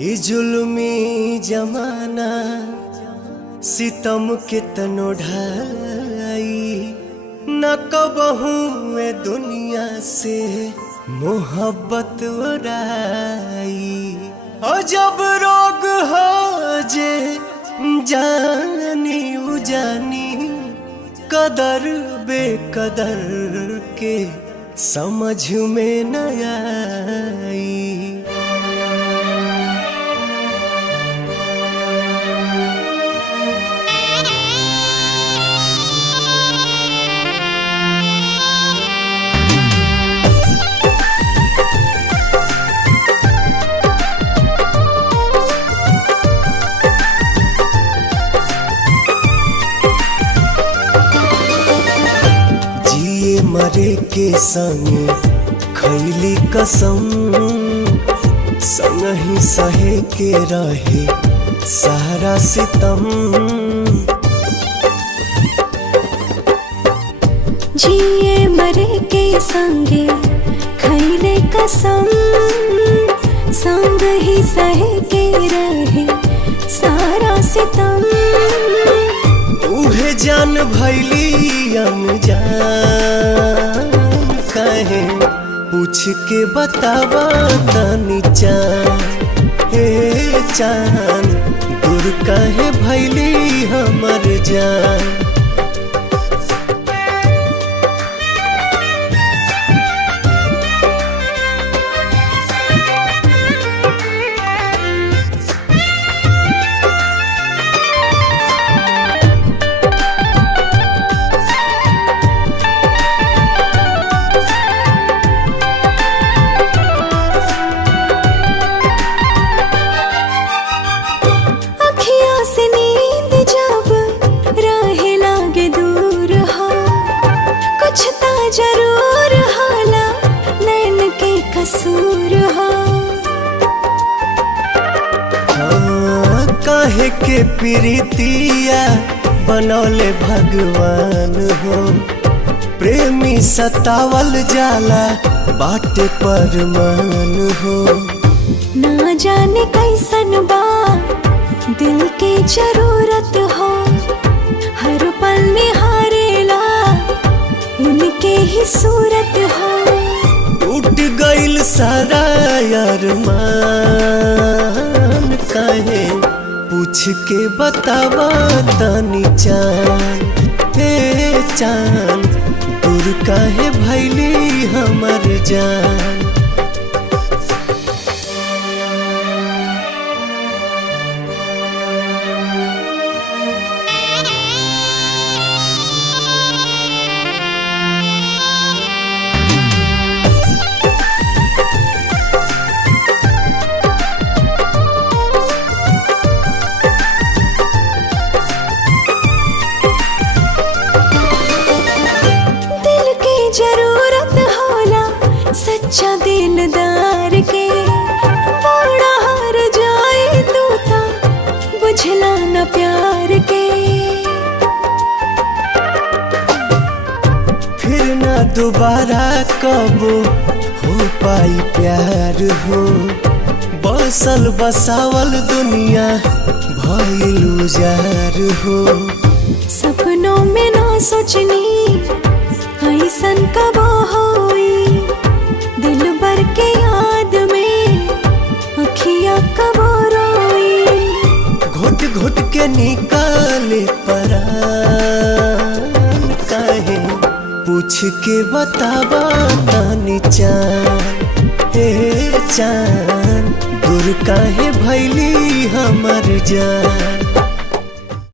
ई जुल्मी जमाना सितम के तनो ढाई न कबहू ए दुनिया से मोहब्बत उड़ाई। और जब रोग हो जे जानी उजानी कदर बेकदर के समझ में न आई। मरे के संग खैली कसम संग ही सहे के रहे सारा सितम। जिए मरे के संगे खैले कसम संग ही सहे के रहे सारा सितम। उहे जान भैली अनजान कहे पूछ के बतावा तनी चान। हे चान दूर कहे भैली हमर जान। जरूर हाला नैन के कसूर हो। हाँ, काहे के प्रीतिया बनौले भगवान हो। प्रेमी सतावल जाला बाटे परमान हो। ना जाने कैसन बा दिल के जरूरत हो। हर पल निहारेला उनके ही सूरत हो। टूट गइल सारा अरमान काहे पूछ के बतावा तनी चान। हे चान दूर काहे भैली हमर जान। जरूरत होला सच्चा दिलदार के। बड़ा हार जाए तू ता बुझला न प्यार के। फिर ना दोबारा कबो हो पाई प्यार हो। बसल बसावल दुनिया भइल उजार हो। सपनों में ना सोचनी ऐसन कब होई दिल भर के याद में अखियाँ कब रोई। घुट घुट के निकाले परान काहे पूछ के बतावा तनी चान। हे चान दूर काहे भैली हमर जान।